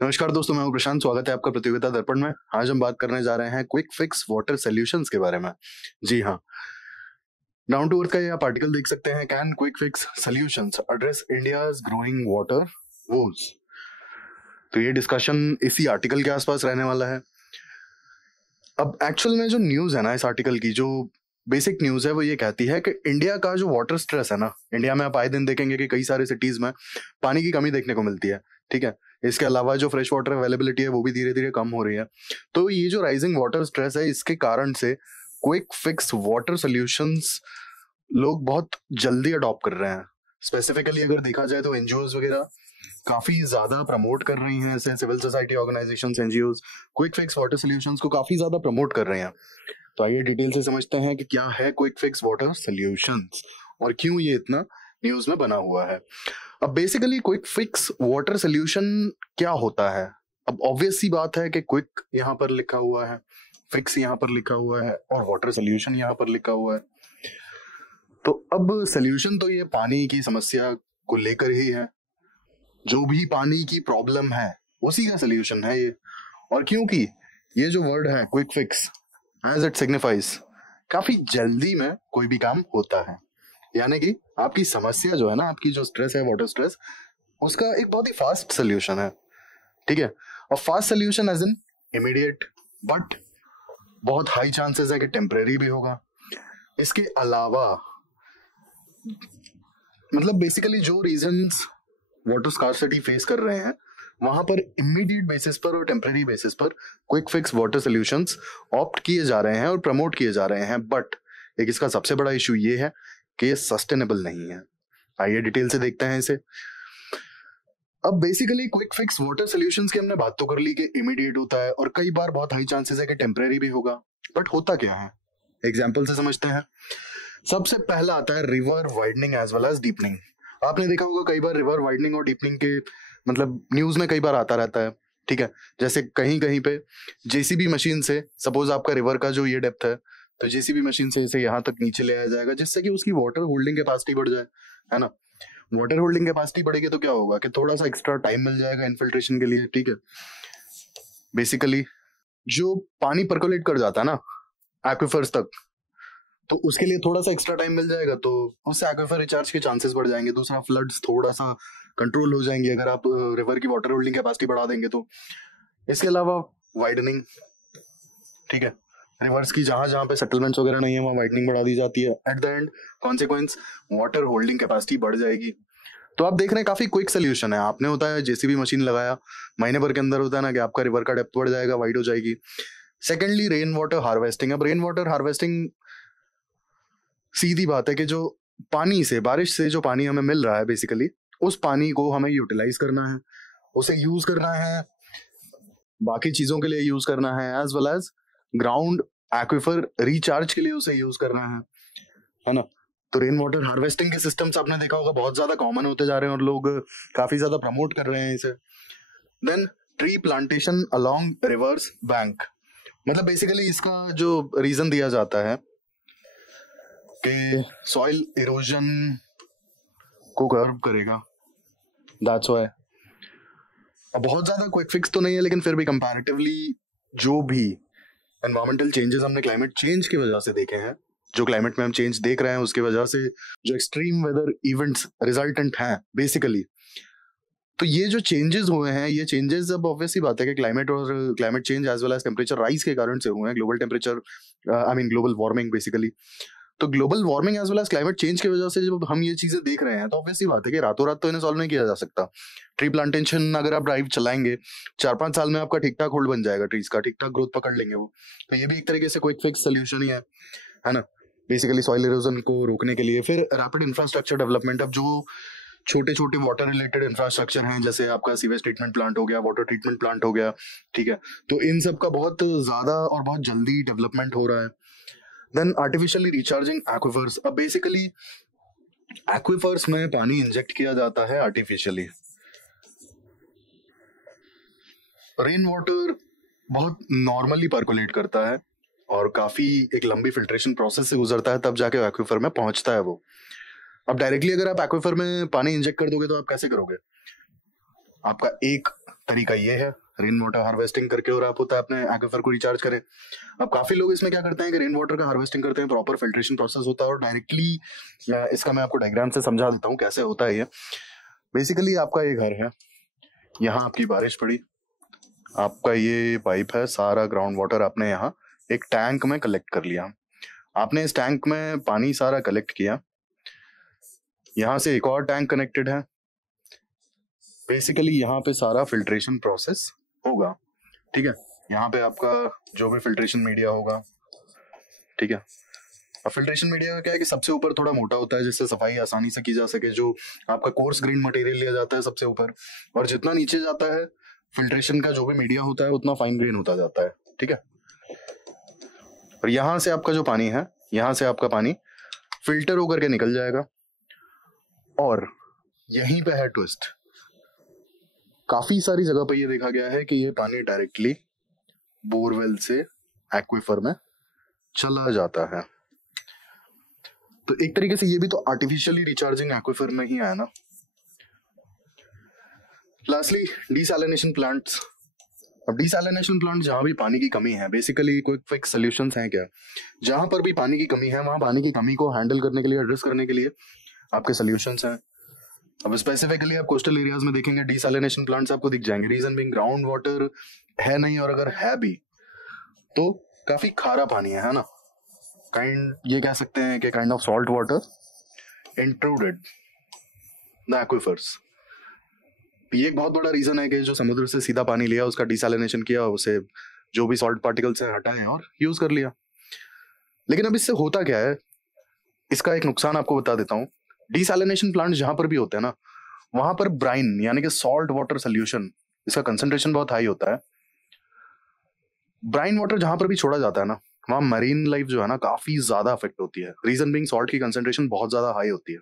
नमस्कार दोस्तों, मैं हूं प्रशांत। स्वागत है आपका प्रतियोगिता दर्पण में। आज हम बात करने जा रहे हैं क्विक फिक्स वाटर सॉल्यूशंस के बारे में। जी हाँ, डाउन टू अर्थ का ये आप आर्टिकल देख सकते हैं। Can quick fix solutions address India's growing water woes. तो ये डिस्कशन इसी आर्टिकल के आसपास रहने वाला है। अब एक्चुअल में जो न्यूज है ना, इस आर्टिकल की जो बेसिक न्यूज है वो ये कहती है कि इंडिया का जो वाटर स्ट्रेस है ना, इंडिया में आप आए दिन देखेंगे कि कई सारे सिटीज में पानी की कमी देखने को मिलती है। ठीक है, इसके अलावा जो फ्रेश वाटर अवेलेबिलिटी है वो भी धीरे धीरे कम हो रही है। तो ये जो राइजिंग वाटर स्ट्रेस है, इसके कारण से क्विक फिक्स वाटर सॉल्यूशंस लोग बहुत जल्दी अडॉप्ट कर रहे हैं। स्पेसिफिकली अगर देखा जाए तो एनजीओज वगैरह काफी ज्यादा प्रमोट कर रही हैं। ऐसे civil society organisations, NGOs quick fix water solutions को काफी ज्यादा प्रमोट कर रहे हैं। तो आइए डिटेल से समझते हैं कि क्या है क्विक फिक्स वाटर सॉल्यूशंस और क्यों ये इतना न्यूज में बना हुआ है। अब basically quick fix water solution क्या होता है? अब ऑब्वियस सी बात है कि क्विक यहाँ पर लिखा हुआ है, फिक्स यहाँ पर लिखा हुआ है और वाटर सॉल्यूशन यहाँ पर लिखा हुआ है। तो अब सॉल्यूशन तो ये पानी की समस्या को लेकर ही है। जो भी पानी की प्रॉब्लम है उसी का सॉल्यूशन है ये। और क्योंकि ये जो वर्ड है quick fix, as it signifies, काफी जल्दी में कोई भी काम होता है। यानी कि आपकी समस्या जो है ना, आपकी जो स्ट्रेस है, वाटर स्ट्रेस, उसका एक बहुत ही फास्ट सोल्यूशन है। ठीक है, और fast solution as in immediate, but बहुत हाई चांसेस है कि टेम्परेरी भी होगा। इसके अलावा मतलब बेसिकली जो रीजंस वाटर स्कार्सिटी फेस कर रहे हैं वहां पर इमीडिएट बेसिस पर और टेम्परेरी बेसिस पर quick fix water solutions opt किए जा रहे हैं और प्रमोट किए जा रहे हैं। बट एक इसका सबसे बड़ा इशू ये है कि ये सस्टेनेबल नहीं है। आइए डिटेल से देखते हैं इसे। अब basically quick fix water solutions की हमने बात तो कर ली कि इमीडिएट होता है और कई बार बहुत हाई चांसेस है कि टेम्परेरी भी होगा। बट होता क्या है, एग्जाम्पल से समझते हैं। सबसे पहला आता है river widening as well as deepening. आपने देखा होगा कई बार रिवर वाइडनिंग और डीपनिंग के मतलब न्यूज में कई बार आता रहता है। ठीक है, जैसे कहीं कहीं पे जेसीबी मशीन से, सपोज आपका रिवर का जो ये डेप्थ है, तो जेसीबी मशीन से इसे यहाँ तक नीचे ले आया जाएगा जिससे कि उसकी वाटर होल्डिंग कैपेसिटी बढ़ जाए, है ना। वाटर होल्डिंग कैपेसिटी बढ़ेगी तो क्या होगा कि थोड़ा सा एक्स्ट्रा टाइम मिल जाएगा इन्फिल्ट्रेशन के लिए। ठीक है, बेसिकली जो पानी परकोलेट कर जाता है ना एक्विफर्स तक, तो उसके लिए थोड़ा सा एक्स्ट्रा टाइम मिल जाएगा, तो उससे एक्विफर रिचार्ज के चांसेस बढ़ जाएंगे। दूसरा, फ्लड्स थोड़ा सा कंट्रोल हो जाएंगे अगर आप रिवर की वाटर होल्डिंग कैपेसिटी बढ़ा देंगे तो। इसके अलावा वाइडनिंग, ठीक है, रिवर्स की जहां जहां पे सेटलमेंट्स वगैरह नहीं है वहां वाइडनिंग बढ़ा दी जाती है। At the end consequence water holding capacity बढ़ जाएगी। तो आप देख रहे हैं काफी क्विक सोल्यूशन है। आपने होता है जेसीबी मशीन लगाया, महीने भर के अंदर होता है ना कि आपका रिवर का डेप्थ बढ़ जाएगा, वाइड हो जाएगी। Secondly, rain water harvesting. अब रेन वाटर हार्वेस्टिंग सीधी बात है कि जो पानी से, बारिश से जो पानी हमें मिल रहा है, बेसिकली उस पानी को हमें यूटिलाइज करना है, उसे यूज करना है, बाकी चीजों के लिए यूज करना है, as well as ground aquifer recharge के लिए उसे यूज करना है ना। तो रेन वाटर हार्वेस्टिंग के सिस्टम्स आपने देखा होगा बहुत ज्यादा कॉमन होते जा रहे हैं और लोग काफी ज्यादा प्रमोट कर रहे हैं इसे। Then tree plantation along rivers bank. मतलब बेसिकली इसका जो रीजन दिया जाता है कि सॉइल इरोजन को कर्ब करेगा, दैट्स व्हाई। अब बहुत ज्यादा क्विक फिक्स तो नहीं है, लेकिन फिर भी कंपैरेटिवली जो भी एनवायरमेंटल चेंजेस हमने क्लाइमेट चेंज की वजह से देखे हैं, जो क्लाइमेट में हम चेंज देख रहे हैं उसकी वजह से जो एक्सट्रीम वेदर इवेंट्स रिजल्टेंट हैं बेसिकली, तो ये जो चेंजेस हुए हैं, ये चेंजेस अब ऑब्वियसली बात है कि क्लाइमेट और climate change as well as temperature rise के कारण से हुए हैं। Global temperature, I mean global warming basically. तो global warming as well as climate change की वजह से जब हम ये चीजें देख रहे हैं तो ऑब्वियसली बात है कि रातों रात तो इन्हें सॉल्व नहीं किया जा सकता। ट्री प्लांटेशन अगर आप ड्राइव चलाएंगे 4-5 साल में आपका ठीक ठाक होल्ड बन जाएगा, ट्रीज का ठीक ठाक ग्रोथ पकड़ लेंगे वो। तो ये भी एक तरीके से क्विक फिक्स सोल्यूशन ही है ना, बेसिकली सॉइल इरोजन को रोकने के लिए। फिर रैपिड इंफ्रास्ट्रक्चर डेवलपमेंट। अब जो छोटे छोटे वाटर रिलेटेड इंफ्रास्ट्रक्चर हैं, जैसे आपका सीवेज ट्रीटमेंट प्लांट हो गया, वाटर ट्रीटमेंट प्लांट हो गया, ठीक है, तो इन सब का बहुत ज्यादा और बहुत जल्दी डेवलपमेंट हो रहा है। Then artificially recharging aquifers. अब बेसिकली एक्विफर्स में पानी इंजेक्ट किया जाता है आर्टिफिशियली। रेन वाटर बहुत नॉर्मली पर्कोलेट करता है और काफी एक लंबी फिल्ट्रेशन प्रोसेस से गुजरता है, तब जाके एक्विफर में पहुंचता है वो। अब डायरेक्टली अगर आप एक्विफर में पानी इंजेक्ट कर दोगे तो आप कैसे करोगे? आपका एक तरीका ये है रेन वाटर हार्वेस्टिंग करके, और आप होता है अपने एक्वीफर को रिचार्ज करें। अब काफी लोग इसमें क्या करते हैं कि रेन वाटर का हार्वेस्टिंग करते हैं, प्रॉपर फिल्ट्रेशन प्रोसेस होता है और डायरेक्टली, इसका मैं आपको डायग्राम से समझा देता हूँ कैसे होता है ये। बेसिकली आपका ये घर है, यहाँ आपकी बारिश पड़ी, आपका ये पाइप है, सारा ग्राउंड वाटर आपने यहाँ एक टैंक में कलेक्ट कर लिया। आपने इस टैंक में पानी सारा कलेक्ट किया, यहाँ से एक और टैंक कनेक्टेड है। बेसिकली यहाँ पे सारा फिल्ट्रेशन प्रोसेस होगा, ठीक है। यहाँ पे आपका जो भी फिल्ट्रेशन मीडिया होगा, ठीक है। अब फिल्ट्रेशन मीडिया का क्या है कि सबसे ऊपर थोड़ा मोटा होता है जिससे सफाई आसानी से की जा सके। जो आपका कोर्स ग्रेन मटेरियल लिया जाता है सबसे ऊपर, और जितना नीचे जाता है फिल्ट्रेशन का जो भी मीडिया होता है उतना फाइन ग्रेन होता जाता है, ठीक है। और यहाँ से आपका जो पानी है, यहाँ से आपका पानी फिल्टर होकर के निकल जाएगा। और यहीं पे है ट्विस्ट, काफी सारी जगह पे ये देखा गया है कि ये पानी डायरेक्टली बोरवेल से एक्वीफर में चला जाता है। तो एक तरीके से ये भी तो आर्टिफिशियली रिचार्जिंग एक्वीफर में ही आया ना। Lastly desalination plants. अब डीसैलिनेशन प्लांट जहां भी पानी की कमी है, बेसिकली क्विक फिक्स सॉल्यूशंस हैं क्या, जहां पर भी पानी की कमी है वहां पानी की कमी को हैंडल करने के लिए, एड्रेस करने के लिए आपके सॉल्यूशंस हैं। अब स्पेसिफिकली आप कोस्टल एरियाज में देखेंगे डीसैलिनेशन प्लांट्स आपको दिख जाएंगे। रीजन बीइंग ग्राउंड वाटर है नहीं, और अगर है भी तो काफी खारा पानी है ना। ये कह सकते हैं कि kind of salt water intruded the aquifers. ये एक बहुत बड़ा रीजन है कि जो समुद्र से सीधा पानी लिया, उसका डीसैलिनेशन किया, उसे जो भी सॉल्ट पार्टिकल्स है हटाए और यूज कर लिया। लेकिन अब इससे होता क्या है, इसका एक नुकसान आपको बता देता हूँ। डीसैलिनेशन प्लांट जहां पर भी होते हैं ना, वहां पर ब्राइन यानी कि सॉल्ट वाटर सोल्यूशन, इसका कंसंट्रेशन बहुत हाई होता है। ब्राइन वाटर जहां पर भी छोड़ा जाता है ना, वहां मरीन लाइफ जो है ना काफी ज्यादा अफेक्ट होती है। रीजन बीइंग सॉल्ट की कंसंट्रेशन बहुत ज्यादा हाई होती है,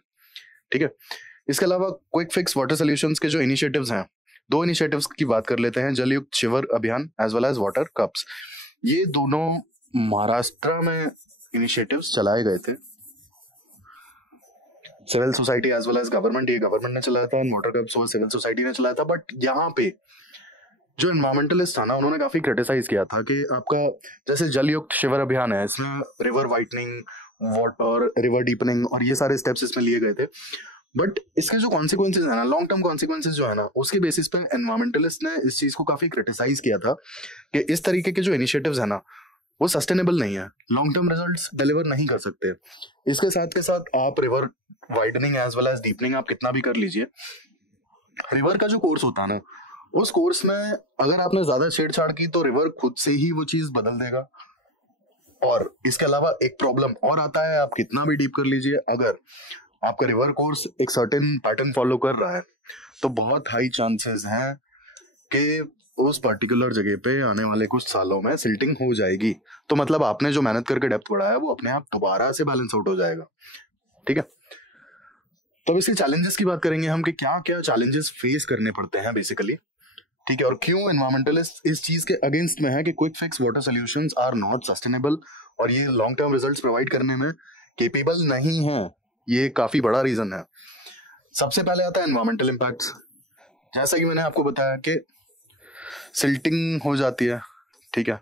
ठीक है। इसके अलावा क्विक फिक्स वाटर सोल्यूशंस के जो इनिशिएटिव्स हैं, 2 इनिशिएटिव्स की बात कर लेते हैं, Jalyukt Shivar Abhiyan as well as water cups. ये दोनों महाराष्ट्र में इनिशिएटिव्स चलाए गए थे। Civil society as well as government, ये गवर्नमेंट ने चलाया था, वाटर कप्स वो सिविल सोसाइटी ने चलाया था। बट यहाँ पे जो एनवायरमेंटलिस्ट था ना, उन्होंने काफी क्रिटिसाइज किया था कि आपका जैसे जलयुक्त शिविर अभियान है, इसमें river whitening, water river deepening और ये सारे स्टेप्स इसमें लिए गए थे। बट इसके जो कॉन्सिक्वेंसेज है ना, लॉन्ग टर्म कॉन्सिक्वेंसेज जो है ना, उसके बेसिस पे एनवायरमेंटलिस्ट ने इस चीज को काफी क्रिटिसाइज किया था कि इस तरीके के जो इनिशिएटिव्स है ना, वो सस्टेनेबल नहीं है, लॉन्ग टर्म रिजल्ट्स डिलीवर नहीं कर सकते। इसके साथ के साथ आप river widening as well as deepening आप कितना भी कर लीजिए, रिवर का जो कोर्स होता है ना, उस कोर्स में अगर आपने ज्यादा छेड़छाड़ की तो रिवर खुद से ही वो चीज बदल देगा। और इसके अलावा एक प्रॉब्लम और आता है, आप कितना भी डीप कर लीजिए, अगर आपका रिवर कोर्स एक सर्टेन पैटर्न फॉलो कर रहा है तो बहुत हाई चांसेस हैं कि उस पर्टिकुलर जगह पे आने वाले कुछ सालों में सिल्टिंग हो जाएगी। तो मतलब आपने जो मेहनत करके डेप्थ बढ़ाया है वो अपने आप दोबारा से बैलेंस आउट हो जाएगा, ठीक है। तो अब इसके चैलेंजेस की बात करेंगे हम कि क्या क्या चैलेंजेस फेस करने पड़ते हैं बेसिकली, ठीक है, और क्यों एनवायरमेंटलिस्ट इस चीज के अगेंस्ट में है कि quick fix water solutions are not sustainable और ये लॉन्ग टर्म रिजल्ट्स प्रोवाइड करने में केपेबल नहीं है। ये काफी बड़ा रीजन है। सबसे पहले आता है एनवायरमेंटल इम्पैक्ट्स। जैसा कि मैंने आपको बताया कि सिल्टिंग हो जाती है, ठीक है।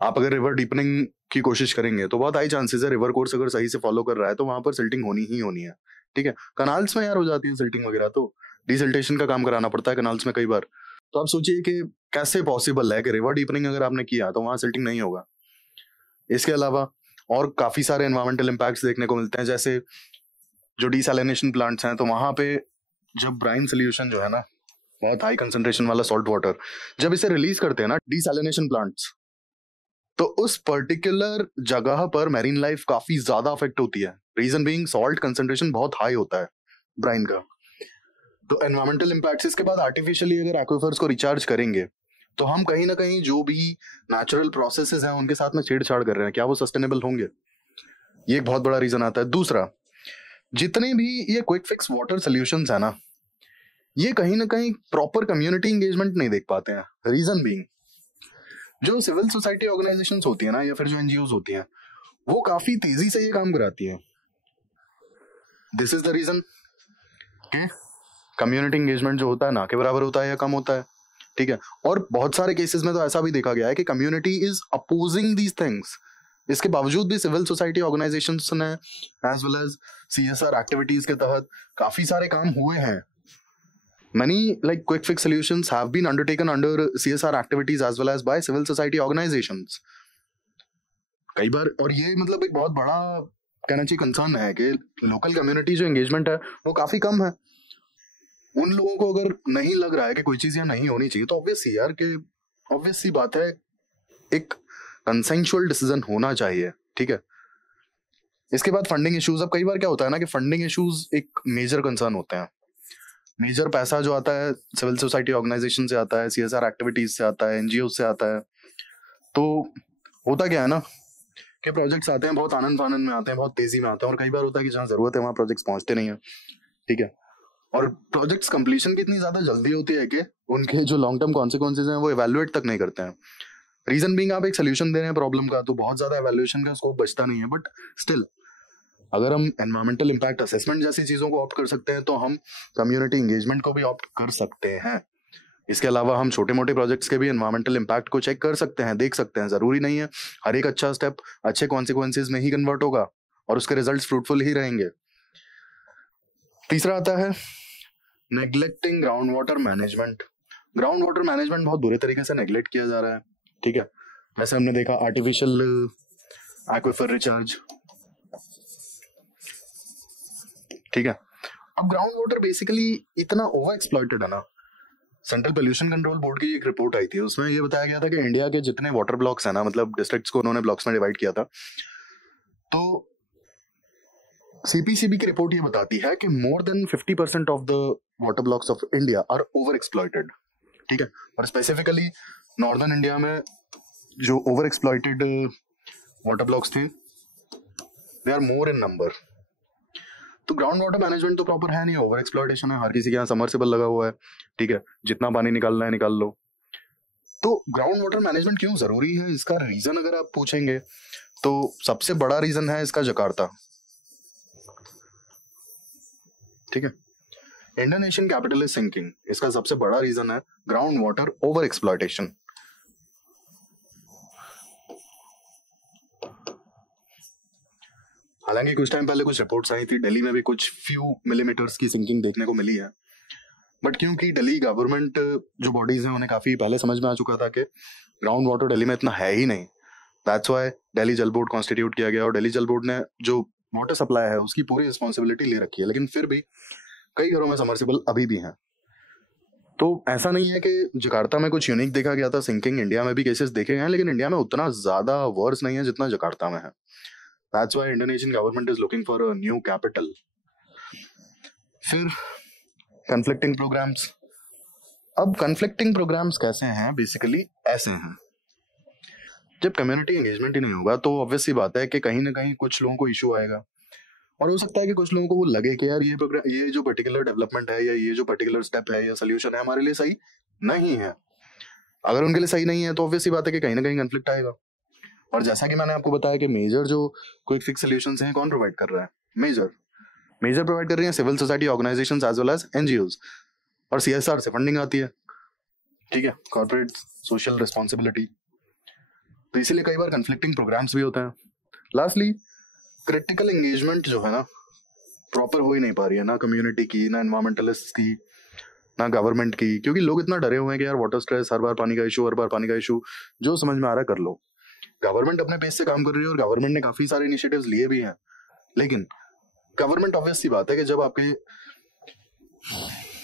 आप अगर रिवर डीपनिंग की कोशिश करेंगे तो बहुत हाई चांसेस है, रिवर कोर्स अगर सही से फॉलो कर रहा है तो वहां पर सिल्टिंग होनी ही होनी है, ठीक है। कनाल्स में यार हो जाती है सिल्टिंग वगैरह, तो डिसिल्टेशन का काम कराना पड़ता है कनाल्स में कई बार। तो आप सोचिए कि कैसे पॉसिबल है कि रिवर डीपनिंग अगर आपने किया तो वहां सिल्टिंग नहीं होगा। इसके अलावा और काफी सारे एनवायरमेंटल इम्पैक्ट्स देखने को मिलते हैं, जैसे जो डीसैलिनेशन प्लांट्स हैं, तो वहां पे जब ब्राइन सोल्यूशन जो है ना, बहुत हाई कंसंट्रेशन वाला सॉल्ट वाटर, जब इसे रिलीज करते हैं ना डीसैलिनेशन प्लांट्स, तो उस पर्टिकुलर जगह पर मैरीन लाइफ काफी ज्यादा अफेक्ट होती है। रीजन बीइंग सॉल्ट कंसंट्रेशन बहुत हाई होता है ब्राइन का। तो एनवायरमेंटल इम्पैक्ट्स के बाद आर्टिफिशियली अगर एक्वीफर्स को रिचार्ज करेंगे तो हम कहीं ना कहीं जो भी नेचुरल प्रोसेसेस हैं उनके साथ में छेड़छाड़ कर रहे हैं, क्या वो सस्टेनेबल होंगे? ये एक बहुत बड़ा रीजन आता है। दूसरा, जितने भी ये क्विक फिक्स वाटर सॉल्यूशंस है ना, ये कहीं ना कहीं प्रॉपर कम्युनिटी एंगेजमेंट नहीं देख पाते हैं। रीजन बीइंग जो सिविल सोसाइटी ऑर्गेनाइजेशंस होती है ना, या फिर जो एनजीओज होती हैं, वो काफी तेजी से ये काम कराती है। This is the reason community engagement जो होता है ना के बराबर होता है या कम होता है, ठीक है। और बहुत सारे केसेस में तो ऐसा भी देखा गया है कि community is opposing these things, इसके बावजूद भी सिविल सोसाइटी ऑर्गेनाइजेशंस ने as well as CSR activities के तहत काफी सारे काम हुए हैं। Many like quick fix solutions have been undertaken under CSR activities as well as by civil society organizations. कई बार, और ये मतलब एक बहुत बड़ा कहना चाहिए कंसर्न है कि लोकल कम्युनिटी जो एंगेजमेंट है वो काफी कम है। उन लोगों को अगर नहीं लग रहा है कि कोई चीज यहाँ नहीं होनी चाहिए तो ऑब्वियस सी बात है, एक कंसेंशुअल डिसीजन होना चाहिए, ठीक है। इसके बाद फंडिंग इश्यूज। अब कई बार क्या होता है ना कि फंडिंग इश्यूज एक मेजर कंसर्न होते हैं। मेजर पैसा जो आता है सिविल सोसाइटी ऑर्गेनाइजेशन से आता है, सीएसआर एक्टिविटीज से आता है, एनजीओ से आता है। तो होता क्या है ना कि प्रोजेक्ट्स आते हैं, बहुत आनंद फानंद में आते हैं, बहुत तेजी में आते हैं, और कई बार होता है कि जहाँ जरूरत है वहाँ प्रोजेक्ट्स पहुंचते नहीं है, ठीक है। और प्रोजेक्ट्स कंप्लीशन की इतनी ज्यादा जल्दी होती है कि उनके जो लॉन्ग टर्म कॉन्सिक्वेंसेज हैं वो इवैल्यूएट तक नहीं करते हैं। रीजन बीइंग आप एक सोल्यूशन दे रहे हैं प्रॉब्लम का, तो बहुत ज्यादा इवैल्यूएशन का स्कोप बचता नहीं है। बट स्टिल अगर हम एनवायरमेंटल इम्पैक्ट असेसमेंट जैसी चीजों को ऑप्ट कर सकते हैं तो हम कम्युनिटी एंगेजमेंट को भी ऑप्ट कर सकते हैं। इसके अलावा हम छोटे मोटे प्रोजेक्ट्स के भी एनवायरमेंटल इम्पैक्ट को चेक कर सकते हैं, देख सकते हैं। जरूरी नहीं है हर एक अच्छा स्टेप अच्छे कॉन्सिक्वेंसेज में ही कन्वर्ट होगा और उसके रिजल्ट्स फ्रूटफुल ही रहेंगे। तीसरा आता है neglecting ground water management. Ground water management बहुत बुरे तरीके से नेग्लेक्ट किया जा रहा है, ठीक है। वैसे हमने देखा आर्टिफिशियल एक्विफर रिचार्ज, ठीक है। अब ग्राउंड वाटर बेसिकली इतना ओवर एक्सप्लॉइटेड है ना। सेंट्रल पोल्यूशन कंट्रोल बोर्ड की एक रिपोर्ट आई थी, उसमें ये बताया गया था कि इंडिया के जितने वाटर ब्लॉक्स हैं ना, मतलब डिस्ट्रिक्ट्स को उन्होंने ब्लॉक्स में डिवाइड किया था, तो सीपीसीबी की रिपोर्ट ये बताती है कि more than 50% of the water blocks of India are over exploited, ठीक है। और स्पेसिफिकली नॉर्दर्न इंडिया में जो ओवर एक्सप्लॉइटेड वाटर ब्लॉक्स थे they are more in number. तो ग्राउंड वाटर मैनेजमेंट तो प्रॉपर है नहीं, ओवर एक्सप्लॉइटेशन है। हर किसी के यहाँ समरसेबल लगा हुआ है, ठीक है, जितना पानी निकालना है निकाल लो। तो ग्राउंड वाटर मैनेजमेंट क्यों जरूरी है, इसका रीजन अगर आप पूछेंगे तो सबसे बड़ा रीजन है इसका जकार्ता, ठीक है। इंडोनेशियन कैपिटल इज सिंकिंग, इसका सबसे बड़ा रीजन है ग्राउंड वाटर ओवर एक्सप्लॉइटेशन। हालांकि कुछ टाइम पहले कुछ रिपोर्ट्स आई थी, दिल्ली में भी कुछ फ्यू मिलीमीटर्स की सिंकिंग देखने को मिली है। बट क्योंकि दिल्ली गवर्नमेंट जो बॉडीज हैं उन्हें काफी पहले समझ में आ चुका था कि ग्राउंड वाटर दिल्ली में इतना है ही नहीं, दैट्स व्हाई दिल्ली जल बोर्ड कॉन्स्टिट्यूट किया गया और दिल्ली जल बोर्ड ने जो वाटर सप्लाई है उसकी पूरी रिस्पॉन्सिबिलिटी ले रखी है। लेकिन फिर भी कई घरों में समरसेबल अभी भी हैं। तो ऐसा नहीं है कि जकार्ता में कुछ यूनिक देखा गया था, सिंकिंग इंडिया में भी केसेस देखे गए हैं, लेकिन इंडिया में उतना ज्यादा वर्स नहीं है जितना जकार्ता में है। That's why Indonesian government is looking for a new capital. फिर conflicting programs। अब conflicting programs कैसे हैं, बेसिकली ऐसे हैं। जब कम्युनिटी एंगेजमेंट ही नहीं होगा तो ऑब्वियस सी बात है कि कहीं ना कहीं कुछ लोगों को इशू आएगा, और हो सकता है कि कुछ लोगों को वो लगे कि यार ये जो पर्टिकुलर डेवलपमेंट है या ये जो पर्टिकुलर स्टेप है या सोल्यूशन है हमारे लिए सही नहीं है। अगर उनके लिए सही नहीं है तो ऑब्वियस सी बात है कि कहीं ना कहीं कंफ्लिक्ट आएगा। और जैसा कि मैंने आपको बताया कि मेजर जो क्विक फिक्स सॉल्यूशंस हैं कौन प्रोवाइड कर रहा है, मेजर प्रोवाइड कर रही हैं civil society organisations as well as NGOs, और सीएसआर से फंडिंग आती है, ठीक है, कॉर्पोरेट सोशल रिस्पॉन्सिबिलिटी। तो इसीलिए कई बार कंफ्लिक्टिंग प्रोग्राम्स भी होते हैं। लास्टली क्रिटिकल एंगेजमेंट जो है ना प्रॉपर हो ही नहीं पा रही है, ना कम्युनिटी की, ना एनवायरमेंटलिस्ट की, ना गवर्नमेंट की, क्योंकि लोग इतना डरे हुए हैं कि यार वाटर स्ट्रेस, हर बार पानी का इशू, जो समझ में आ रहा है कर लो। गवर्नमेंट अपने पेस से काम कर रही है और गवर्नमेंट ने काफी सारे इनिशिएटिव्स लिए भी हैं, लेकिन गवर्नमेंट ऑब्वियस सी बात है कि जब आपके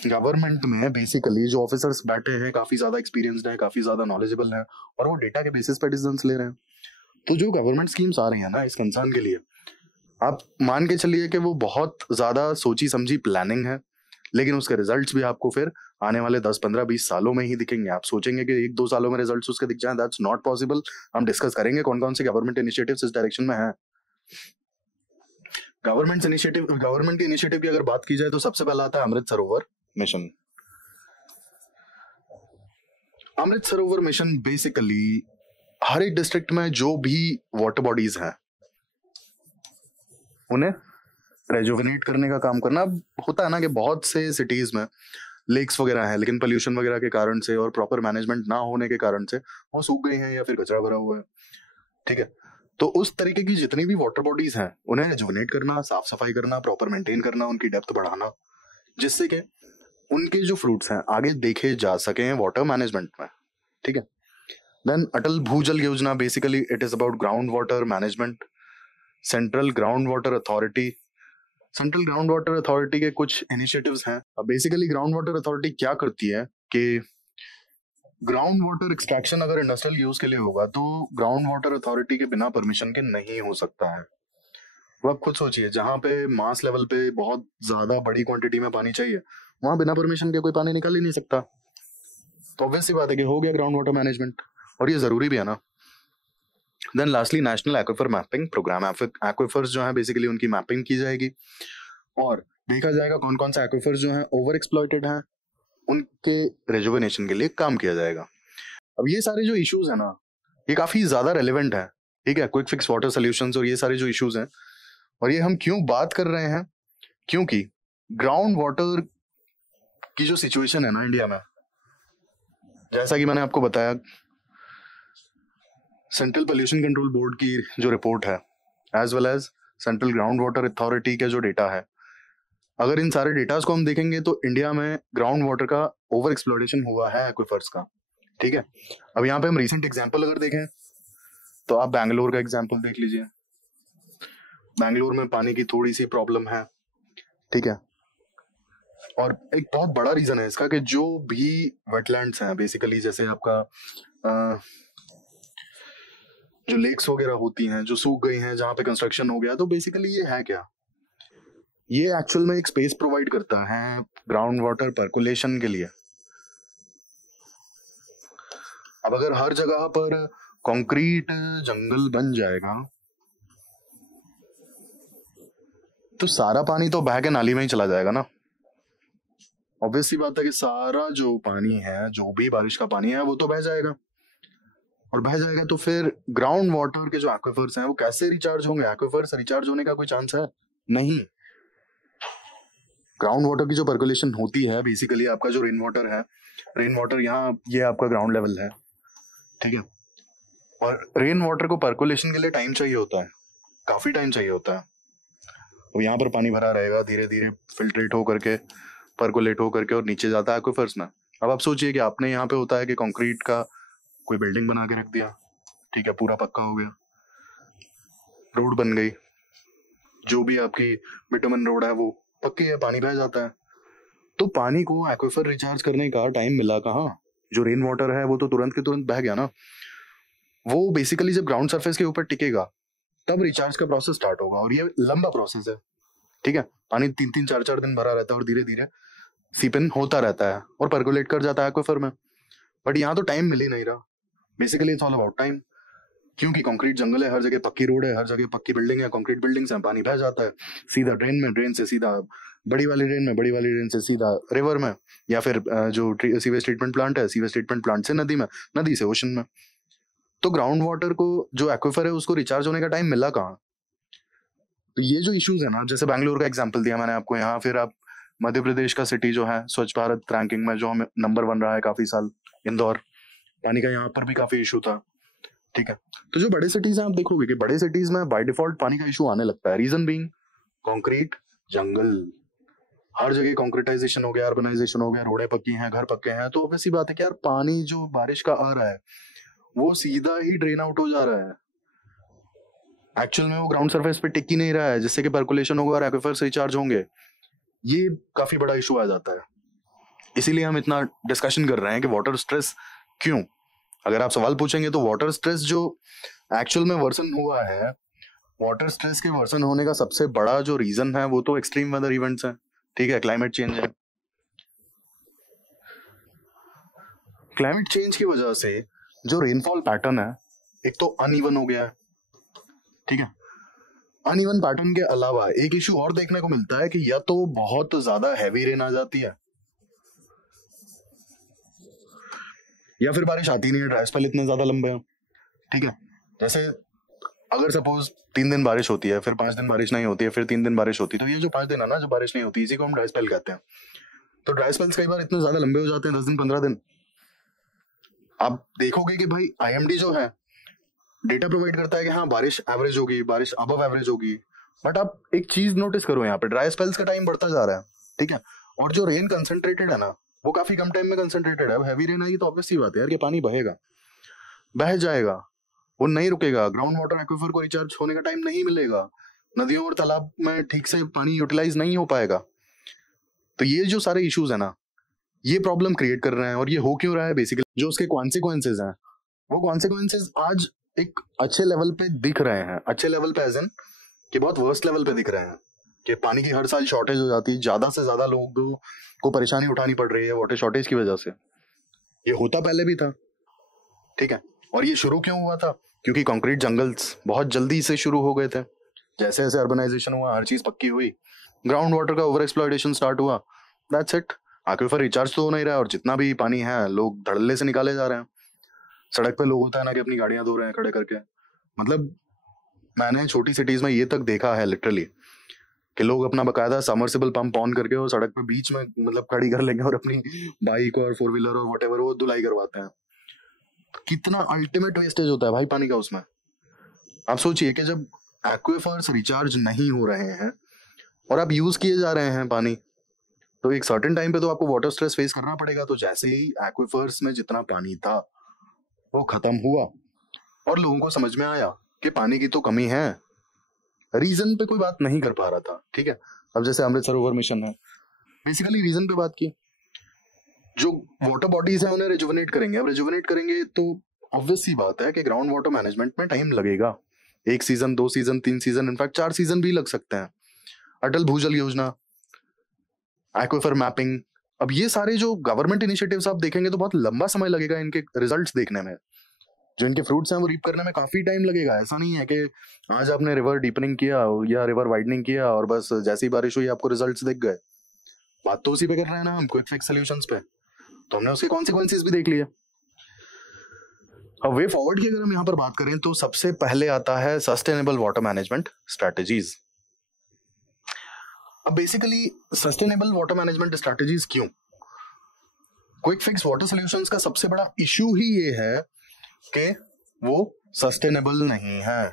गवर्नमेंट में बेसिकली जो ऑफिसर्स बैठे हैं काफी ज्यादा एक्सपीरियंस्ड हैं, काफी ज्यादा नॉलेजेबल हैं, और वो डेटा के बेसिस पर डिसीजंस ले रहे हैं, तो जो गवर्नमेंट स्कीम्स आ रही हैं ना इस कंसर्न के लिए, आप मान के चलिए कि वो बहुत ज्यादा सोची समझी प्लानिंग है, लेकिन उसके रिजल्ट्स भी आपको फिर आने वाले 10, 15, 20 सालों में ही दिखेंगे। आप सोचेंगे कि 1-2 सालों में रिजल्ट्स उसके दिख जाएं, दैट्स नॉट पॉसिबल। हम डिस्कस करेंगे कौन कौन से गवर्नमेंट इनिशिएटिव्स इस डायरेक्शन में हैं। गवर्नमेंट के इनिशिएटिव की अगर बात की जाए तो सबसे पहला आता है Amrit Sarovar mission. Amrit Sarovar mission basically हर एक डिस्ट्रिक्ट में जो भी वाटर बॉडीज हैं उन्हें रेजुविनेट करने का काम करना। अब होता है ना कि बहुत से सिटीज में लेक्स वगैरह हैं, लेकिन पोल्यूशन वगैरह के कारण से और प्रॉपर मैनेजमेंट ना होने के कारण से वो सूख गई हैं या फिर कचरा भरा हुआ है। ठीक है, तो उस तरीके की जितनी भी वाटर बॉडीज हैं उन्हें रेजुविनेट करना, साफ सफाई करना, प्रॉपर मेंटेन करना, उनकी डेप्थ बढ़ाना, जिससे कि उनके जो फ्रूट्स हैं आगे देखे जा सके वाटर मैनेजमेंट में। ठीक है, देन अटल भूजल योजना, basically it is about ground water management. Central ground water authority, central ground water authority के कुछ इनिशिएटिव्स हैं। अब बेसिकली ग्राउंड वाटर अथॉरिटी क्या करती है कि ग्राउंड वाटर एक्सट्रैक्शन अगर इंडस्ट्रियल यूज के लिए होगा तो ग्राउंड वाटर अथॉरिटी के बिना परमिशन के नहीं हो सकता है। वो आप खुद सोचिए, जहाँ पे मास लेवल पे बहुत ज्यादा बड़ी क्वांटिटी में पानी चाहिए वहां बिना परमिशन के कोई पानी निकाल ही नहीं सकता। तो ऑब्वियस सी बात है कि हो गया ग्राउंड वाटर मैनेजमेंट, और ये जरूरी भी है ना। Then lastly national aquifer mapping programme, aquifers जो है बेसिकली उनकी मैपिंग की जाएगी और देखा जाएगा कौन कौन सा एक्विफर्स जो है ओवर एक्सप्लॉइटेड हैं, उनके रेजुविनेशन के लिए काम किया जाएगा। अब ये सारे जो इश्यूज है ना ये काफी ज्यादा रेलिवेंट है। ठीक है, क्विक फिक्स वाटर सोल्यूशंस और ये सारे जो इश्यूज हैं, और ये हम क्यों बात कर रहे हैं, क्योंकि ग्राउंड वाटर की जो सिचुएशन है ना इंडिया में, जैसा कि मैंने आपको बताया, सेंट्रल पोल्यूशन कंट्रोल बोर्ड की जो रिपोर्ट है as well as central ground water authority का जो डेटा है, अगर इन सारे डेटास को हम देखेंगे तो इंडिया में ग्राउंड वाटर का ओवर एक्सप्लोरेशन हुआ है एक्विफर्स का। ठीक है, अब यहाँ पे हम रीसेंट एग्जांपल अगर देखें तो आप बैंगलोर का एग्जांपल देख लीजिए। बैंगलोर में पानी की थोड़ी सी प्रॉब्लम है। ठीक है, और एक बहुत बड़ा रीजन है इसका कि जो भी वेटलैंड्स हैं बेसिकली, जैसे आपका जो लेक्स वगैरह होती हैं जो सूख गई हैं, जहाँ पे कंस्ट्रक्शन हो गया, तो बेसिकली ये है क्या, ये एक्चुअल में एक स्पेस प्रोवाइड करता है ग्राउंड वाटर पर्कुलेशन के लिए। अब अगर हर जगह पर कंक्रीट जंगल बन जाएगा तो सारा पानी तो बह के नाली में ही चला जाएगा ना। ऑब्वियस सी बात है कि सारा जो पानी है, जो भी बारिश का पानी है, वो तो बह जाएगा, और बह जाएगा तो फिर ग्राउंड वाटर के जो एक्विफर्स हैं वो कैसे रिचार्ज होंगे? एक्विफर्स रिचार्ज होने का कोई चांस है नहीं। ग्राउंड वाटर की जो पर्कुलेशन होती है बेसिकली आपका जो रेन वाटर है, रेन वाटर यहाँ ये आपका ग्राउंड लेवल है। ठीक है, और रेन वाटर को पर्कुलेशन के लिए टाइम चाहिए होता है, काफी टाइम चाहिए होता है। तो यहाँ पर पानी भरा रहेगा, धीरे धीरे फिल्ट्रेट हो करके, पर्कुलेट हो करके और नीचे जाता है एक्विफर्स में। अब आप सोचिए कि आपने यहाँ पे होता है कि कंक्रीट का कोई बिल्डिंग बना के रख दिया, ठीक है, पूरा पक्का हो गया, रोड बन गई, जो भी आपकी बिटुमन रोड है वो पक्की है, पानी बह जाता है, तो पानी को एक्विफर रिचार्ज करने का टाइम मिला कहाँ? जो रेन वाटर है वो तो तुरंत के तुरंत बह गया ना। वो बेसिकली जब ग्राउंड सरफेस के ऊपर टिकेगा तब रिचार्ज का प्रोसेस स्टार्ट होगा, और ये लंबा प्रोसेस है। ठीक है, पानी 3-3 4-4 दिन भरा रहता है और धीरे धीरे सीपन होता रहता है और पर्कुलेट कर जाता है एक्विफर में। बट यहाँ तो टाइम मिल ही नहीं रहा। Basically it's all about time, क्योंकि कंक्रीट जंगल है, हर जगह पक्की रोड है, हर जगह पक्की बिल्डिंग है, कंक्रीट बिल्डिंग्स हैं, पानी बह जाता है सीधा ड्रेन में, ड्रेन से सीधा बड़ी वाली ड्रेन में, बड़ी वाली ड्रेन से सीधा रिवर में, या फिर जो सीवेज ट्रीटमेंट प्लांट है, सीवेज ट्रीटमेंट प्लांट से नदी में, नदी से ओशन में। तो ग्राउंड वाटर को जो एक्विफर है उसको रिचार्ज होने का टाइम मिला कहाँ? तो ये जो इश्यूज है ना, जैसे बैंगलोर का एग्जाम्पल दिया मैंने आपको, यहाँ फिर आप मध्य प्रदेश का सिटी जो है स्वच्छ भारत रैंकिंग में जो हमें नंबर 1 रहा है काफी साल, इंदौर, पानी का यहाँ पर भी काफी इशू था। ठीक है, तो जो बड़े सिटीज हैं आप देखोगे कि बड़े सिटीज में बाय डिफॉल्ट पानी का इशू आने लगता है। रीजन बीइंग कंक्रीट जंगल, हर जगह कंक्रीटाइजेशन हो गया, अर्बनाइजेशन हो गया, रोडें पक्की हैं, घर पक्के हैं, तो ऑब्वियस सी बात है कि यार पानी जो बारिश का आ रहा है वो सीधा ही ड्रेन आउट हो जा रहा है। एक्चुअल में वो ग्राउंड सरफेस पे टिक ही नहीं रहा है, जिससे कि पर्कुलेशन होगा और एक्विफर्स रिचार्ज होंगे। ये काफी बड़ा इशू आ जाता है। इसीलिए हम इतना डिस्कशन कर रहे हैं कि वाटर स्ट्रेस क्यों। अगर आप सवाल पूछेंगे तो वाटर स्ट्रेस जो एक्चुअल में वर्सन हुआ है, वाटर स्ट्रेस के वर्सन होने का सबसे बड़ा जो रीजन है वो तो एक्सट्रीम वेदर इवेंट्स हैं। ठीक है, क्लाइमेट चेंज है। क्लाइमेट चेंज की वजह से जो रेनफॉल पैटर्न है एक तो अनइवन हो गया है। ठीक है, अनइवन पैटर्न के अलावा एक इशू और देखने को मिलता है कि या तो बहुत ज्यादा हैवी रेन आ जाती है, या फिर बारिश आती नहीं है, ड्राई स्पेल इतने ज्यादा लंबे हैं। ठीक है, जैसे अगर सपोज 3 दिन बारिश होती है, फिर 5 दिन बारिश नहीं होती है, फिर 3 दिन बारिश होती है, तो ये जो 5 दिन है ना जो बारिश नहीं होती, इसी को हम ड्राई स्पेल कहते हैं। तो ड्राई स्पेल्स कई बार इतने ज्यादा लंबे हो जाते हैं, 10 दिन 15 दिन। आप देखोगे कि भाई IMD जो है डेटा प्रोवाइड करता है कि हाँ बारिश एवरेज होगी, बारिश अबव एवरेज होगी, बट आप एक चीज नोटिस करो, यहाँ पे ड्राई स्पेल्स का टाइम बढ़ता जा रहा है, ठीक है, और जो रेन कंसंट्रेटेड है ना वो काफी कम टाइम में कंसंट्रेटेड है। अब हैवी रेन आएगी तो ऑब्वियस सी बात है यार कि पानी बहेगा, बह जाएगा, वो नहीं रुकेगा, ग्राउंड वाटर एक्वीफर को रिचार्ज होने का टाइम नहीं मिलेगा, नदियों और तालाब में ठीक से पानी यूटिलाइज नहीं हो पाएगा। तो ये जो सारे इश्यूज है ना ये प्रॉब्लम क्रिएट कर रहे हैं। और ये हो क्यों रहा है? बेसिकली जो उसके कॉन्सिक्वेंसेज हैं वो कॉन्सिक्वेंसेज आज एक अच्छे लेवल पे दिख रहे हैं। अच्छे लेवल पे एज इन कि बहुत वर्स्ट लेवल पे दिख रहे हैं कि पानी की हर साल शॉर्टेज हो जाती है, ज्यादा से ज्यादा लोगों को परेशानी उठानी पड़ रही है वाटर शॉर्टेज की वजह से। ये होता पहले भी था, ठीक है, और ये शुरू क्यों हुआ था? क्योंकि कंक्रीट जंगल्स बहुत जल्दी से शुरू हो गए थे। जैसे जैसे अर्बनाइजेशन हुआ, हर चीज पक्की हुई, ग्राउंड वाटर का ओवर एक्सप्लॉयटेशन स्टार्ट हुआ, दैट्स इट। एक्वीफर रिचार्ज तो हो नहीं रहा है और जितना भी पानी है लोग धड़ल्ले से निकाले जा रहे हैं। सड़क पे लोग होता है ना कि अपनी गाड़ियां धो रहे हैं खड़े करके। मतलब मैंने छोटी सिटीज में ये तक देखा है लिटरली कि लोग अपना बकायदा सबमर्सिबल पंप ऑन करके और सड़क पे बीच में मतलब खड़ी कर लेंगे और अपनी बाइक और 4 व्हीलर और व्हाटएवर वो धुलाई करवाते हैं। कितना अल्टीमेट वेस्टेज होता है भाई पानी का उसमें। आप सोचिए कि जब एक्वीफर्स रिचार्ज नहीं हो रहे हैं और आप यूज किए जा रहे हैं पानी, तो एक सर्टेन टाइम पे तो आपको वाटर स्ट्रेस फेस करना पड़ेगा। तो जैसे ही एक्वीफर्स में जितना पानी था वो खत्म हुआ और लोगों को समझ में आया कि पानी की तो कमी है, रीजन पे कोई बात नहीं कर पा रहा था, ठीक है। अब जैसे अमृत सरोवर मिशन है, बेसिकली रीजन पे बात की, जो वाटर बॉडीज है उन्हें रिजुवनेट करेंगे। अब रिजुवनेट करेंगे तो ऑब्वियस सी बात है कि ग्राउंड वाटर मैनेजमेंट में टाइम लगेगा। 1 season, 2 season, 3 season, in fact 4 season भी लग सकते हैं। अटल भूजल योजना, एक्वीफर मैपिंग, अब ये सारे जो गवर्नमेंट इनिशिएटिव्स आप देखेंगे तो बहुत लंबा समय लगेगा इनके रिजल्ट्स देखने में। जो इनके फ्रूट्स हैं वो रीप करने में काफी टाइम लगेगा। ऐसा नहीं है कि आज आपने रिवर डीपनिंग किया या रिवर वाइडनिंग किया और बस जैसी बारिश हुई आपको रिजल्ट्स दिख गए। बात तो उसी पे कर रहे हैं ना हम, क्विक फिक्स सॉल्यूशंस पे। तो हमने उसके कॉन्सिक्वेंसेस भी देख लिए। अब वे फॉरवर्ड की अगर हम यहाँ पर बात करें तो सबसे पहले आता है सस्टेनेबल वाटर मैनेजमेंट स्ट्रैटेजीज। अब basically sustainable water management strategies क्यों? क्विक फिक्स वाटर सॉल्यूशंस का सबसे बड़ा इशू ही ये है कि वो सस्टेनेबल नहीं है।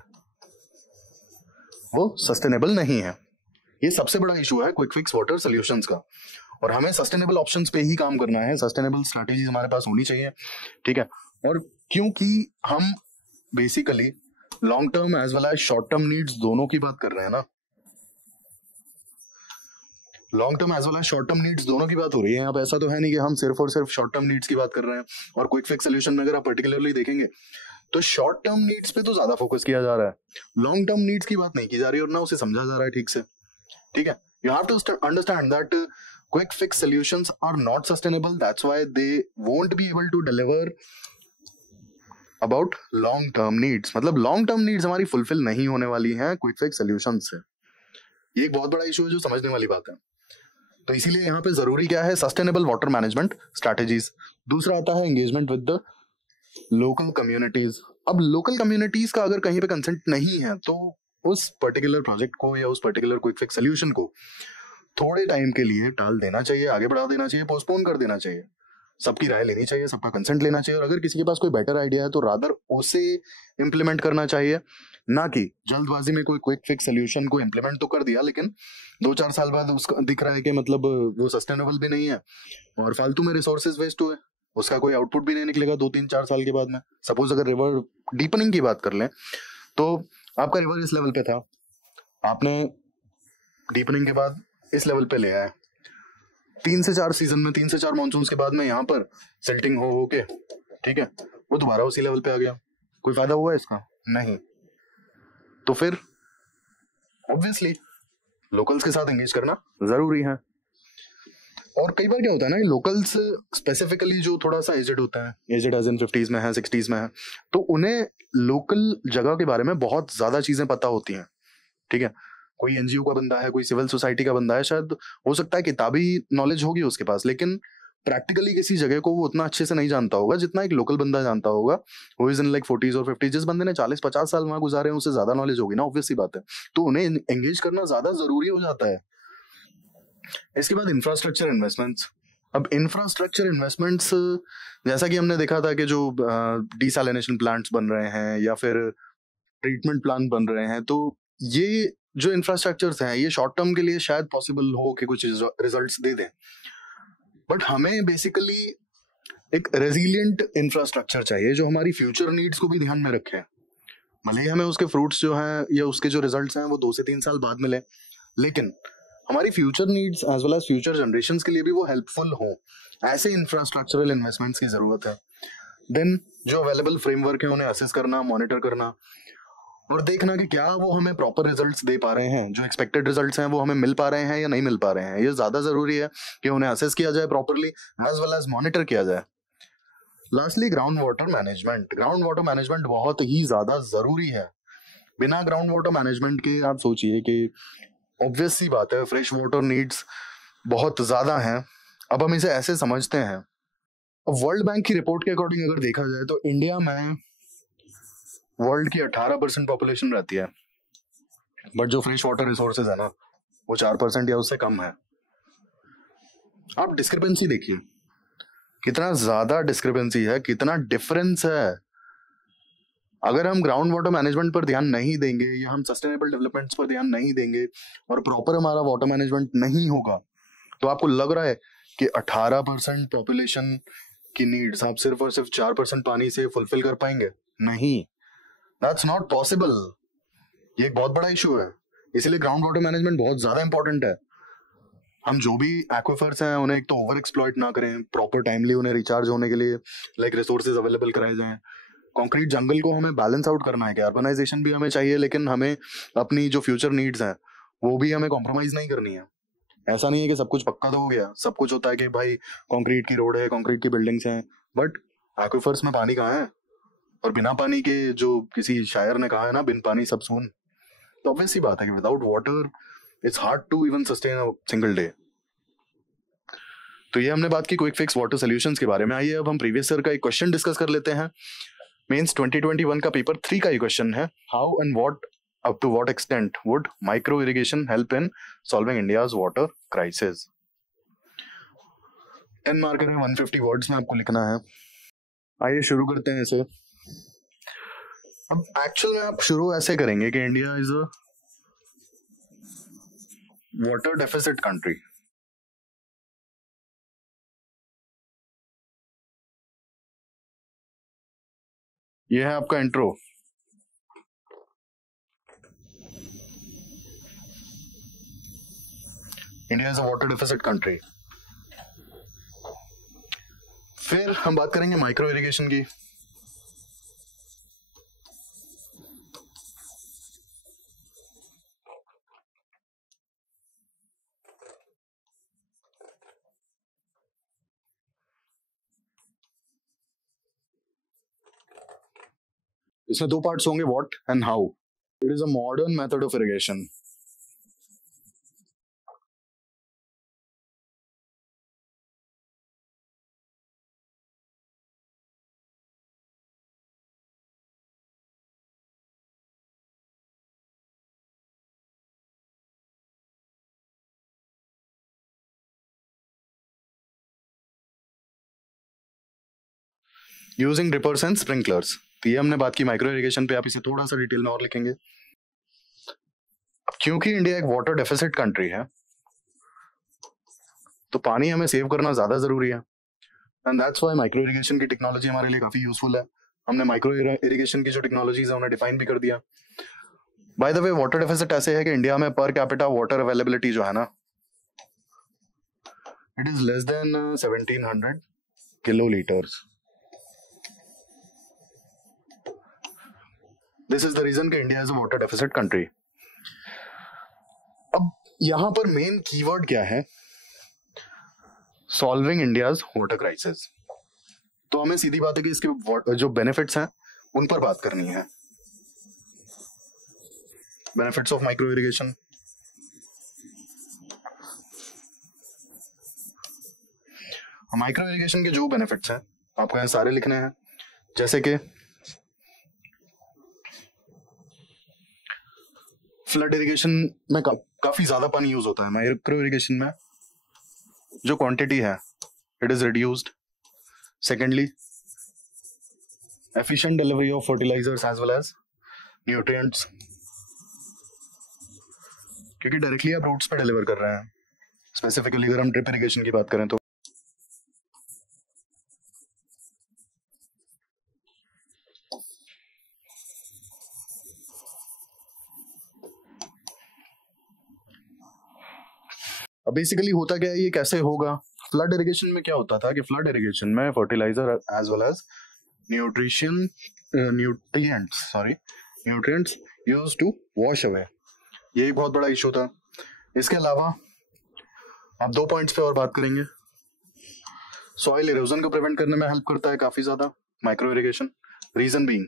वो सस्टेनेबल नहीं है, ये सबसे बड़ा इशू है क्विक फिक्स वाटर सॉल्यूशंस का। और हमें सस्टेनेबल ऑप्शंस पे ही काम करना है, सस्टेनेबल स्ट्रैटेजीज हमारे पास होनी चाहिए, ठीक है। और क्योंकि हम basically long term as well as short term needs दोनों की बात कर रहे हैं ना, long term as well as short term needs दोनों की बात हो रही है। अब ऐसा तो है नहीं कि हम सिर्फ और सिर्फ शॉर्ट टर्म नीड्स की बात कर रहे हैं। और क्विक फिक्स सॉल्यूशन में अगर आप पर्टिकुलरली देखेंगे तो शॉर्ट टर्म नीड्स पे तो ज्यादा फोकस किया जा रहा है, लॉन्ग टर्म नीड्स की बात नहीं की जा रही और ना उसे समझा जा रहा है ठीक से, ठीक है। You have to understand that quick fix solutions are not sustainable. That's why they won't be able to deliver about long term needs. मतलब long term needs हमारी fulfill नहीं होने वाली हैं quick fix solutions से। ये एक बहुत बड़ा इशू है जो समझने वाली बात है। तो इसीलिए यहाँ पे जरूरी क्या है? Sustainable water management strategies. दूसरा आता है engagement with the local communities. अब लोकल कम्युनिटीज का अगर कहीं पे कंसेंट नहीं है तो उस पर्टिकुलर प्रोजेक्ट को या उस पर्टिकुलर क्विक फिक्स सोल्यूशन को थोड़े टाइम के लिए टाल देना चाहिए, आगे बढ़ा देना चाहिए, पोस्टपोन कर देना चाहिए। सबकी राय लेनी चाहिए, सबका कंसेंट लेना चाहिए, और अगर किसी के पास कोई बेटर आइडिया है तो रादर उसे इम्प्लीमेंट करना चाहिए, ना कि जल्दबाजी में कोई क्विक फिक्स सोल्यूशन को इम्प्लीमेंट तो कर दिया लेकिन 2-4 साल बाद उसका दिख रहा है कि मतलब वो सस्टेनेबल भी नहीं है और फालतू में रिसोर्सेज वेस्ट हुए, उसका कोई आउटपुट भी नहीं निकलेगा 2-3-4 साल के बाद में। सपोज अगर रिवर डीपनिंग की बात कर लें तो आपका रिवर इस लेवल पे था, आपने डीपनिंग के बाद इस लेवल पे ले आए, 3 से 4 सीजन में 3 से 4 मॉनसून के बाद में यहाँ पर सिल्टिंग हो के, ठीक है, वो दोबारा उसी लेवल पे आ गया। कोई फायदा हुआ इसका? नहीं। तो फिर ऑब्वियसली लोकल्स के साथ एंगेज करना जरूरी है। और कई बार क्या होता है ना कि लोकल्स स्पेसिफिकली जो थोड़ा सा एजेड होता है, एजेड एज इन 50s में है, 60s में है, तो उन्हें लोकल जगह के बारे में बहुत ज्यादा चीजें पता होती हैं, ठीक है। कोई एनजीओ का बंदा है, कोई सिविल सोसाइटी का बंदा है, शायद हो सकता है किताबी नॉलेज होगी उसके पास, लेकिन प्रैक्टिकली किसी जगह को वो उतना अच्छे से नहीं जानता होगा जितना एक लोकल बंदा जानता होगा, who is in like 40s और 50s। जिस बंदे ने 40-50 साल वहां गुजारे हैं उसे ज्यादा नॉलेज होगी ना, ऑब्वियस सी बात है। तो उन्हें एंगेज करना ज्यादा जरूरी हो जाता है। इसके बाद इंफ्रास्ट्रक्चर इन्वेस्टमेंट्स। अब इंफ्रास्ट्रक्चर इन्वेस्टमेंट्स, जैसा कि हमने देखा था कि जो डिसैलिनेशन प्लांट्स बन रहे हैं या फिर ट्रीटमेंट प्लांट बन रहे हैं, तो ये जो इंफ्रास्ट्रक्चर्स हैं ये शॉर्ट टर्म के लिए शायद पॉसिबल हो कि कुछ रिजल्ट्स दे दें, बट हमें बेसिकली एक रेजिलिएंट इंफ्रास्ट्रक्चर चाहिए जो हमारी फ्यूचर नीड्स को भी ध्यान में रखे। भले ही हमें उसके फ्रूट्स जो हैं या उसके जो रिजल्ट्स हैं वो 2 से 3 साल बाद मिले, लेकिन हमारी future needs as well as future generations के लिए भी वो हेल्पफुल हो। ऐसे इंफ्रास्ट्रक्चरल इन्वेस्टमेंट्स की जरूरत है। देन जो अवेलेबल फ्रेमवर्क है उन्हें असेस करना, मॉनिटर करना और देखना कि क्या वो हमें प्रॉपर रिजल्ट्स दे पा रहे हैं, जो एक्सपेक्टेड रिजल्ट्स हैं वो हमें मिल पा रहे हैं या नहीं मिल पा रहे हैं। ये ज्यादा जरूरी है कि उन्हें असेस किया जाए properly as well as monitor किया जाए। Lastly ground water management. Ground water management बहुत ही ज्यादा जरूरी है। बिना ग्राउंड वाटर मैनेजमेंट के आप सोचिए कि ऑब्वियस सी बात है फ्रेश वाटर नीड्स बहुत ज्यादा हैं। अब हम इसे ऐसे समझते हैं, वर्ल्ड बैंक की रिपोर्ट के अकॉर्डिंग अगर देखा जाए तो इंडिया में वर्ल्ड की 18% पॉपुलेशन रहती है, बट जो फ्रेश वाटर रिसोर्सेज है ना वो 4% या उससे कम है। आप डिस्क्रिपेंसी देखिए, कितना ज्यादा डिस्क्रिपेंसी है, कितना डिफरेंस है। अगर हम ग्राउंड वाटर मैनेजमेंट पर ध्यान नहीं देंगे या हम सस्टेनेबल डेवलपमेंट्स पर ध्यान नहीं देंगे और प्रॉपर हमारा वाटर मैनेजमेंट नहीं होगा, तो आपको लग रहा है कि 18% पॉपुलेशन की नीड्स आप सिर्फ और सिर्फ 4% पानी से फुलफिल कर पाएंगे? नहीं, दैट्स नॉट पॉसिबल। ये एक बहुत बड़ा इशू है, इसलिए ग्राउंड वाटर मैनेजमेंट बहुत ज्यादा इंपॉर्टेंट है। हम जो भी एक्विफर्स हैं उन्हें एक तो ओवर एक्सप्लॉइट ना करें, प्रॉपर टाइमली उन्हें रिचार्ज होने के लिए लाइक रिसोर्सेज अवेलेबल कराए जाएं। कॉन्क्रीट जंगल को हमें बैलेंस आउट करना है कि अर्बनाइजेशन भी हमें चाहिए, लेकिन हमें अपनी जो फ्यूचर नीड्स हैं वो भी हमें कॉम्प्रोमाइज नहीं करनी है। ऐसा नहीं है कि सब कुछ पक्का तो हो गया, सब कुछ होता है कि भाई कंक्रीट की रोड है, कंक्रीट की बिल्डिंग्स हैं, बट एक्विफर्स में पानी कहाँ है? और बिना पानी के, जो किसी शायर ने कहा है ना, बिन पानी सब सून। तो ऑब्वियस सी बात है कि without water it's hard to even sustain a single day. तो ये हमने बात की क्विक फिक्स वाटर सॉल्यूशंस के बारे में। आइए अब हम प्रीवियस ईयर का एक क्वेश्चन डिस्कस कर लेते हैं। मेंस 2021 का पेपर 3 का ये क्वेश्चन है, how and what up to what extent would micro irrigation help in solving India's water crisis. 10 marker है, 150 वर्ड्स में आपको लिखना है। आइए शुरू करते हैं इसे। अब एक्चुअल में आप शुरू ऐसे करेंगे कि India is a water deficit country. यह है आपका intro. India is a water deficit country. फिर हम बात करेंगे माइक्रो इरिगेशन की। इसमें 2 पार्ट्स होंगे, what and how. It is a modern method of irrigation. Using drippers and sprinklers. तो ये हमने बात की माइक्रो इरिगेशन पे, आप इसे थोड़ा सा डिटेल में और लिखेंगे। क्योंकि इंडिया एक वाटर डेफिसिट कंट्री है तो पानी हमें सेव करना ज्यादा जरूरी है, and that's why micro irrigation की टेक्नोलॉजी हमारे लिए काफी यूजफुल है। हमने माइक्रो इरिगेशन की जो टेक्नोलॉजीज है उन्हें डिफाइन भी कर दिया। By the way, water deficit ऐसे है कि इंडिया में पर कैपिटा वाटर अवेलेबिलिटी जो है ना, it is less than 1700 kilolitres. This is the reason कि India is a water deficit country. अब यहां पर मेन कीवर्ड क्या है? Solving India's water crisis. तो हमें सीधी बात है कि इसके जो बेनिफिट्स हैं उन पर बात करनी है। Benefits of micro irrigation. Micro irrigation के जो बेनिफिट्स हैं आपको यहाँ सारे लिखने हैं, जैसे कि फ्लड इरिगेशन में काफी ज्यादा पानी यूज होता है। माइक्रो इरिगेशन में जो क्वांटिटी है it is reduced. Secondly, efficient delivery of fertilisers as well as nutrients, क्योंकि डायरेक्टली आप रूट्स पे डिलीवर कर रहे हैं। स्पेसिफिकली अगर हम ड्रिप इरिगेशन की बात करें तो अब बेसिकली होता क्या है, ये कैसे होगा? फ्लड इरिगेशन में क्या होता था कि फ्लड इरिगेशन में fertiliser as well as nutrients used to wash away, ये एक बहुत बड़ा इशू था। इसके अलावा आप 2 पॉइंट्स पे और बात करेंगे। सॉइल इरोजन को प्रिवेंट करने में हेल्प करता है काफी ज्यादा माइक्रो इरिगेशन, रीजन बीइंग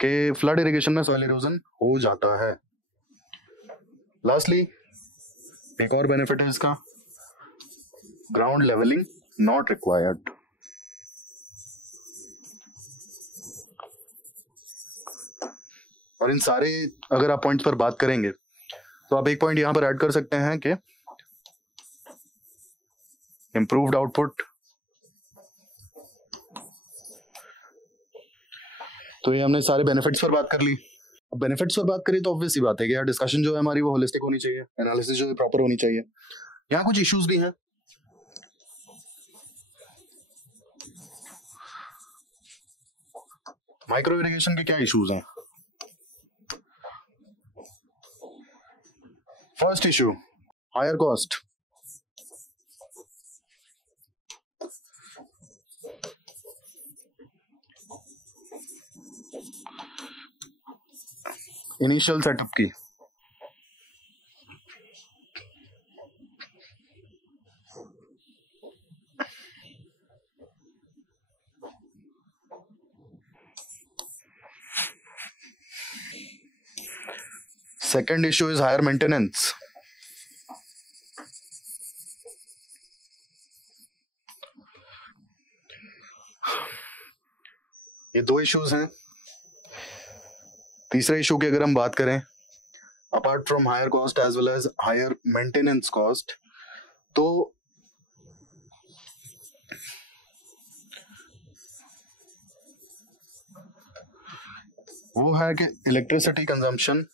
कि फ्लड इरिगेशन में सॉइल इरोजन हो जाता है। लास्टली एक और बेनिफिट है इसका, ग्राउंड लेवलिंग नॉट रिक्वायर्ड। और इन सारे अगर आप पॉइंट्स पर बात करेंगे तो आप एक पॉइंट यहां पर ऐड कर सकते हैं कि इंप्रूव्ड आउटपुट। तो ये हमने सारे बेनिफिट्स पर बात कर ली। अब बेनिफिट्स पर बात करें तो ऑब्वियस सी बात है कि यार डिस्कशन जो है हमारी वो होलिस्टिक होनी चाहिए, एनालिसिस जो है प्रॉपर होनी चाहिए। यहाँ कुछ इश्यूज भी हैं। माइक्रो इरिगेशन के क्या इश्यूज हैं? First issue, higher cost. Initial setup की। Second issue is higher maintenance. ये 2 इश्यूज हैं। तीसरे इशू की अगर हम बात करें, apart from higher cost as well as higher maintenance cost, तो वो है कि इलेक्ट्रिसिटी कंजम्पशन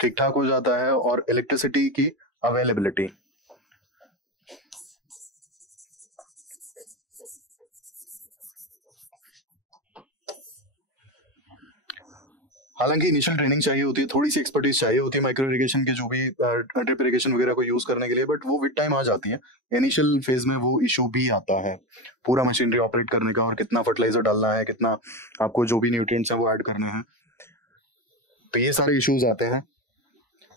ठीक ठाक हो जाता है और इलेक्ट्रिसिटी की अवेलेबिलिटी। हालांकि इनिशियल ट्रेनिंग चाहिए होती है, थोड़ी सी एक्सपर्टीज चाहिए होती है माइक्रो इरिगेशन के जो भी ड्रिप इरिगेशन वगैरह को यूज करने के लिए, बट वो विद टाइम आ जाती है। इनिशियल फेज में वो इशू भी आता है पूरा मशीनरी ऑपरेट करने का, और कितना फर्टिलाइजर डालना है, कितना आपको जो भी न्यूट्रिएंट्स हैं वो ऐड करने हैं, तो ये सारे इश्यूज आते हैं।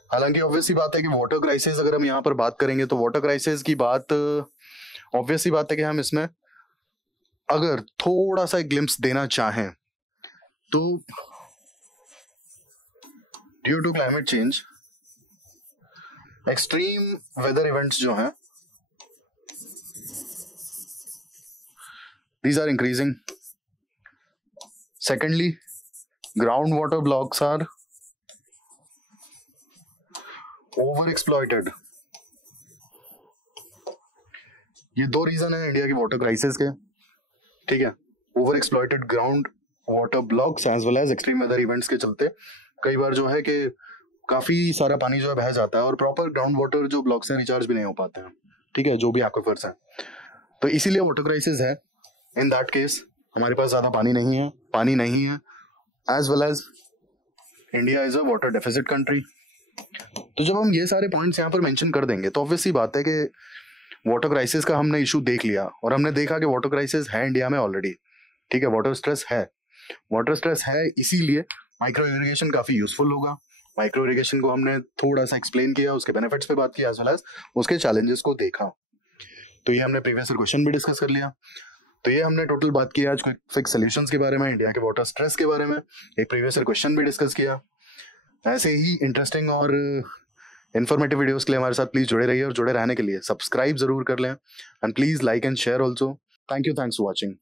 हालांकि ऑब्वियस सी बात है कि वाटर क्राइसिस अगर हम यहाँ पर बात करेंगे तो वाटर क्राइसिस की बात ऑब्वियस सी बात है कि हम इसमें अगर थोड़ा सा ग्लिम्स देना चाहें तो due to climate change extreme weather events जो हैं these are increasing. Secondly, groundwater blocks are overexploited. ये 2 रीजन है इंडिया की वाटर क्राइसिस के, ठीक है। Over exploited ground water blocks as well as extreme weather events के चलते कई बार जो है कि काफी सारा पानी जो है बह जाता है और प्रॉपर ग्राउंड वाटर जो ब्लॉक्स हैं रिचार्ज भी नहीं हो पाते हैं, ठीक है, जो भी एक्वाफर्स हैं। तो इसीलिए वाटर क्राइसिस है। इन दैट केस हमारे पास ज्यादा पानी नहीं है as well as India is a water deficit country. तो जब हम ये सारे पॉइंट्स यहाँ पर मेंशन कर देंगे तो ऑब्वियसली बात है कि वाटर क्राइसिस का हमने इशू देख लिया और हमने देखा कि वाटर क्राइसिस है इंडिया में ऑलरेडी, ठीक है, वाटर स्ट्रेस है, इसीलिए माइक्रो इरिगेशन काफी यूजफुल होगा। माइक्रो इरिगेशन को हमने थोड़ा सा एक्सप्लेन किया, उसके बेनिफिट्स पे बात की एज वेल एज उसके चैलेंजेस को देखा। तो ये हमने प्रीवियस क्वेश्चन भी डिस्कस कर लिया। तो ये हमने टोटल बात की आज क्विक फिक्स सॉल्यूशंस के बारे में, इंडिया के वाटर स्ट्रेस के बारे में, एक प्रीवियस क्वेश्चन भी डिस्कस किया। ऐसे ही इंटरेस्टिंग और इन्फॉर्मेटिव वीडियोस के लिए हमारे साथ प्लीज जुड़े रहिए और जुड़े रहने के लिए सब्सक्राइब जरूर कर लें and please like and share also. Thank you, thanks for watching.